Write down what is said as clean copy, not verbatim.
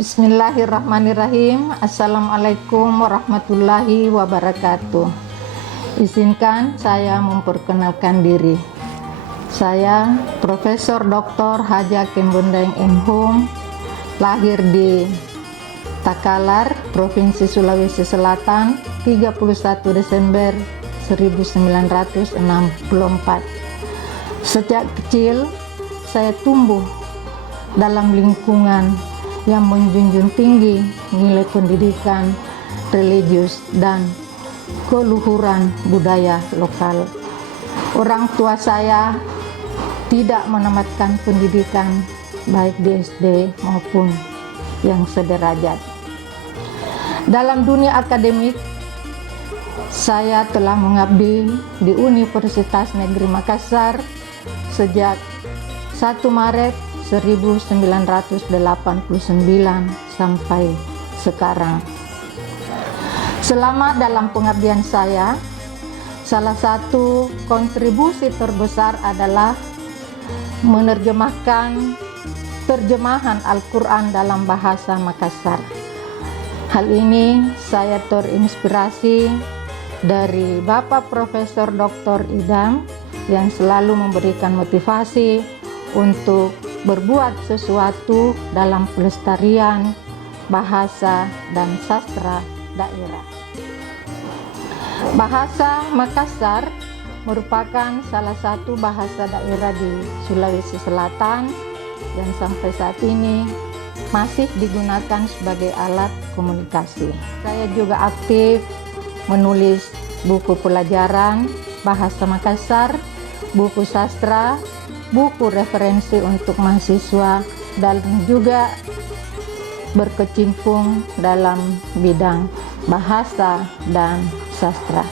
Bismillahirrahmanirrahim. Assalamualaikum warahmatullahi wabarakatuh. Izinkan saya memperkenalkan diri. Saya Profesor Dr. Haja Kembondeng M. Hum, lahir di Takalar, Provinsi Sulawesi Selatan, 31 Desember 1964. Sejak kecil saya tumbuh dalam lingkungan yang menjunjung tinggi nilai pendidikan religius dan keluhuran budaya lokal. Orang tua saya tidak menamatkan pendidikan baik di SD maupun yang sederajat. Dalam dunia akademik, saya telah mengabdi di Universitas Negeri Makassar sejak 1 Maret 1989 sampai sekarang. Selama dalam pengabdian saya, salah satu kontribusi terbesar adalah menerjemahkan terjemahan Al-Quran dalam bahasa Makassar. Hal ini saya terinspirasi dari Bapak Profesor Dr. Idam yang selalu memberikan motivasi untuk berbuat sesuatu dalam pelestarian bahasa dan sastra daerah. Bahasa Makassar merupakan salah satu bahasa daerah di Sulawesi Selatan yang sampai saat ini masih digunakan sebagai alat komunikasi. Saya juga aktif menulis buku pelajaran bahasa Makassar, buku sastra, buku referensi untuk mahasiswa, dan juga berkecimpung dalam bidang bahasa dan sastra.